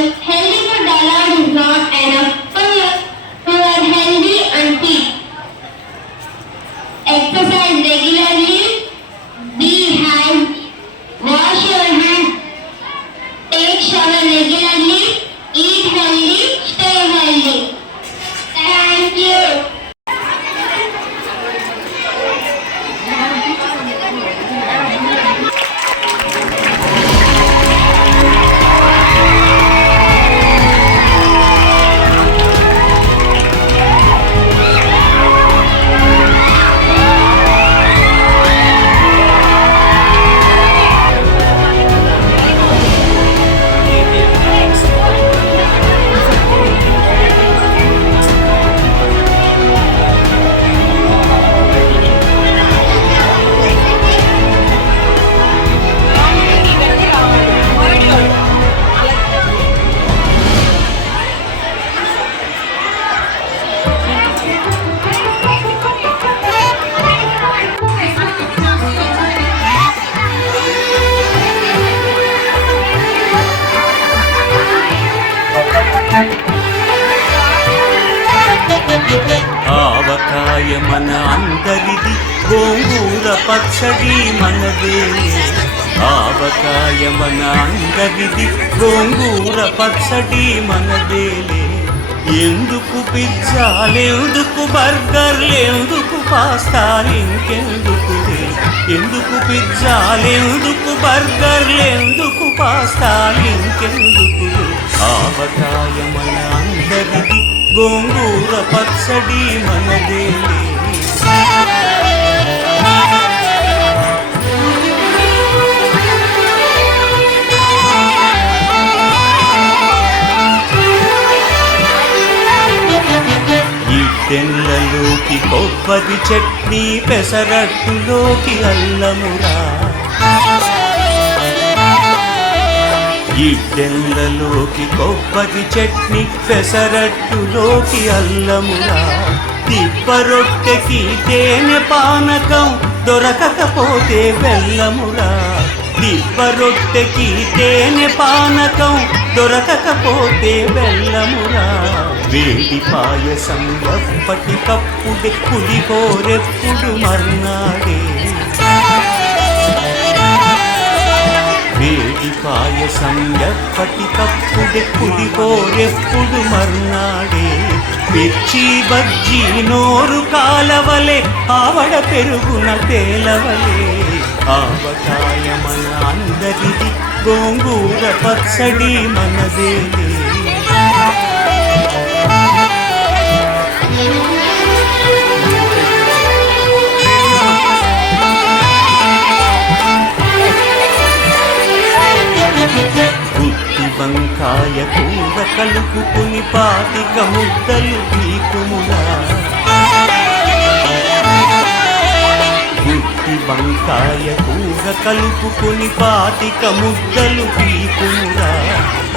because healthy food alone is not enough for your healthy and fit. Exercise regularly, be hand, wash your hands, take shower regularly, eat healthy, stay healthy. Thank you. ఆవకాయ మన అందరిది, గోంగూర పచ్చడి మనదే. ఆవకాయ మన అందరిది, గోంగూర పచ్చడి మనదేలే. ఎందుకు పిజ్జాలెందుకు బర్గర్లెందుకు పాస్తాలింకెందుకులే. ఎందుకు పిజ్జాలెందుకు బర్గర్లెందుకు పాస్తాలింకెందుకులే. ఆవకాయ మన అందరిది, గోంగూర పచ్చడి మనదేలే. ఇడ్డెన్లలోకి కొబ్బరి చట్నీ, పెసరట్టులోకి అల్లమురా. ఇడ్డెన్లలోకి కొబ్బరి చట్నీ, పెసరట్టులోకి అల్లమురా. దిబ్బ రొట్టెకి తేనె పానకం, దొరకకపోతే బెల్లమురా. దిబ్బ రొట్టెకి తేనె పానకం, దొరకకపోతే బెల్లమురా. వేడి పాయసం ఎప్పటికప్పుడే, పులిహోరెప్పుడు మర్నాడే. వేడి పాయసం ఎప్పటికప్పుడే, పులిహోరెప్పుడు మర్నాడే. మిర్చి బజ్జీ నోరు కాలవలే, ఆవడ పెరుగున తేలవలే. ఆవకాయ మన అందరిది, గోంగూర పచ్చడి మనదేలే. గుత్తి వంకాయ కూర కలుపుకుని, పాతిక ముద్దలు పీకుములా. గుత్తి వంకాయ కూర కలుపుకుని, పాతిక ముద్దలు పీకుములా.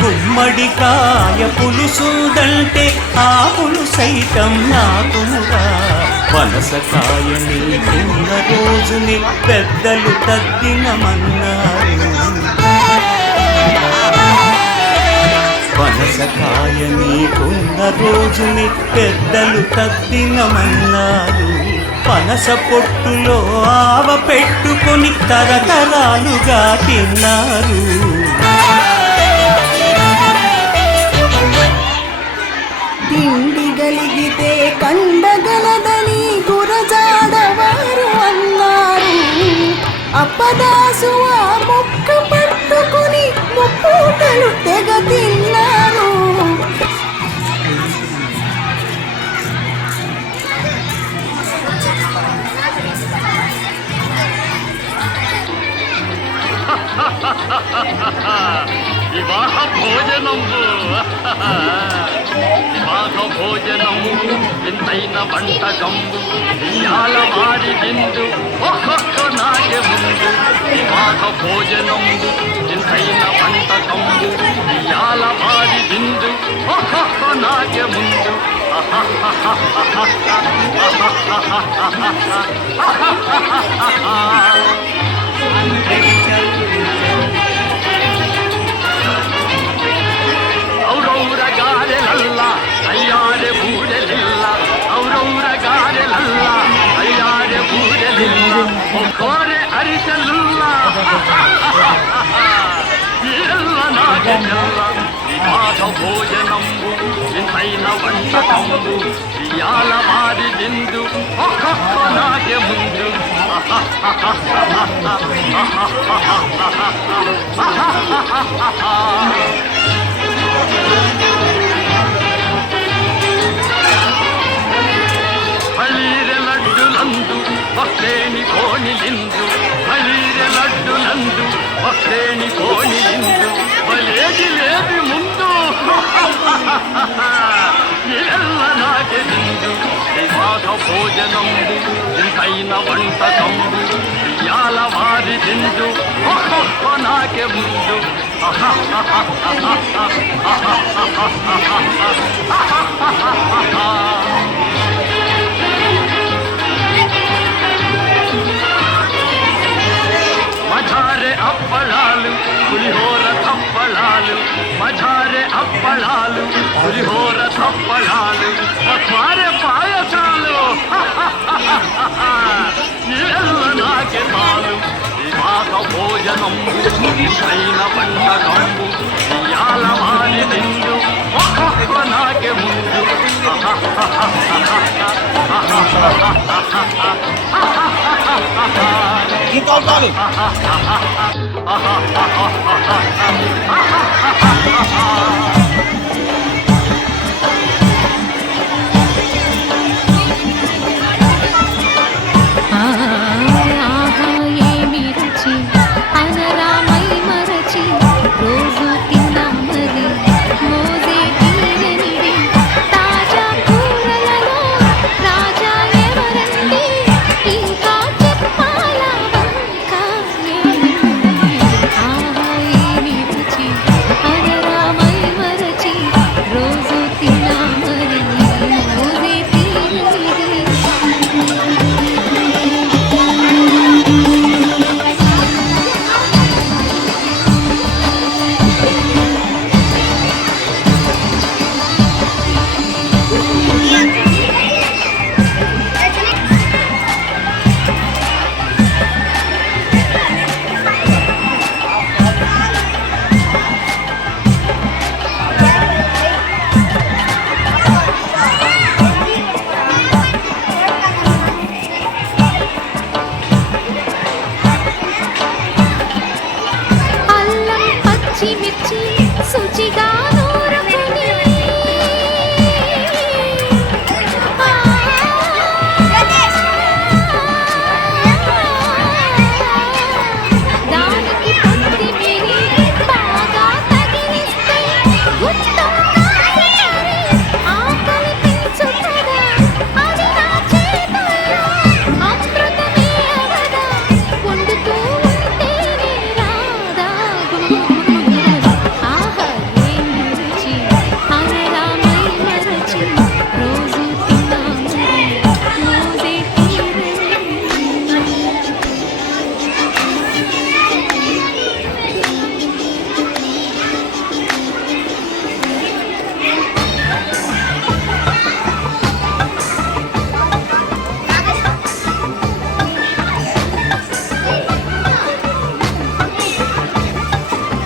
గుమ్మడికాయ పులుసుందంటే ఆ పులుసైతం నాకుమురా. పనసకాయ నీకున్న రోజుని పెద్దలు తద్దినమన్నారు. పనసకాయ నీకున్న రోజుని పెద్దలు తద్దినమన్నారు. పనస పొట్టులో ఆవ పెట్టుకొని తరతరాలుగా తిన్నారు. తిండి గలిగితే కండగలదని గురజాడవారు అన్నారు. అప్పదాసు ఆ ముక్క పట్టుకుని ముప్పూటలు తెగ తిన్నారు. వివాహ భోజనంబు వివాహ భోజనంబు వింతైన వంటకంబు, ఇయాల వారి విందు ఒక్కొక్క నాటి ముందు. వివాహ భోజనంబు వింతైన వంటకంబు, ఇయాల వారి విందు ఒక్కొక్క నాటి ముందు. చెల్ల వివాహ భోజనంబు ఇంతైన వంటకంబు ఇయాల వారి విందు ఒక్కొక్క నాకే ముందు బళీరె లడ్డులందు భక్తేని కోణిలిందు బళీరె లడ్డులందు భక్తేని కోణిలిందు బలేది లేది ముందు ఇదెల్ల నాకే విందు వివాహ భోజనంబు ఇంతైన వంటకంబు ఇయాల వారి విందు ఒక్కొక్క నాకే ముందు మజారే అప్పళాలు పులిహోర తప్పళాలు మజారే అప్పళాలు పులిహోర తప్పళాలు అక్వారే పాయసాలు ఇవెల్ల నాకే తాలు వివాహ భోజనంబు అయిన వంటకంబు ఇయాల వారి నిండు ఒక్కొక్క నాకే ముందు ఇంకా అవుతాను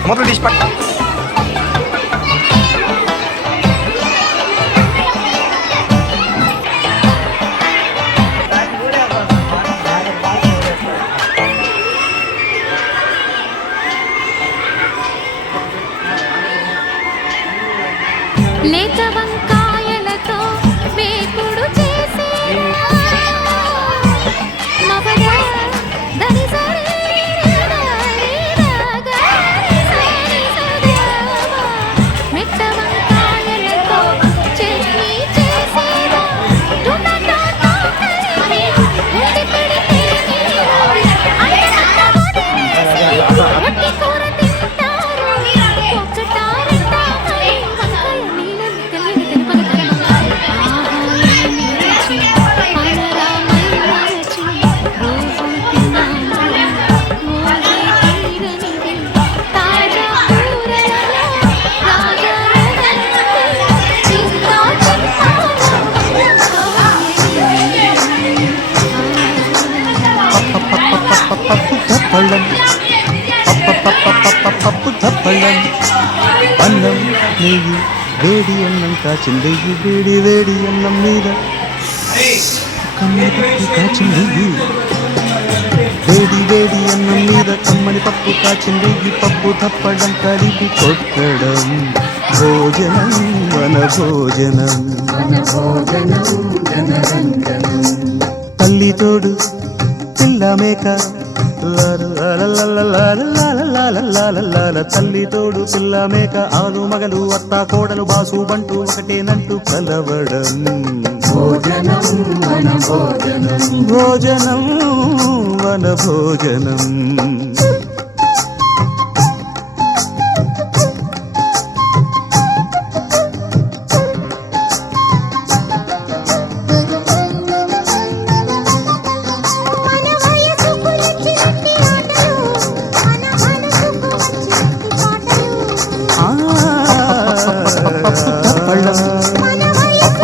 మొదలు తీసి పట్టు లేత వంకాయలతో వేపుడు చేసే మెట్ట వంకాయలతో చట్నీ చేసేదా టొమాటోతో కలిపి ఉండి పెడితే ఒట్టి కూర తింటారు ఒకటా రెండా వంకాయ నీళ్ళని తెలియని తెలుపగలరు పప్పు తప్పడం అన్నం నెయ్యి వేడి అన్నం కాచిందెయ్యి వేడి వేడి అన్నం మీద కమ్మని పప్పు కాచిందెయ్యి వేడి వేడి అన్నం మీద కమ్మని పప్పు కాచిందెయ్యి పప్పు తప్పడం కలిపి కొట్టడం భోజనం మన భోజనం తల్లి తోడు పిల్ల మేక తల్లి తోడు పిల్ల మేక ఆలు మగలు అత్త కోడలు బాసు బంటు ఒకటేనంటూ కలవడం భోజనం మన భోజనం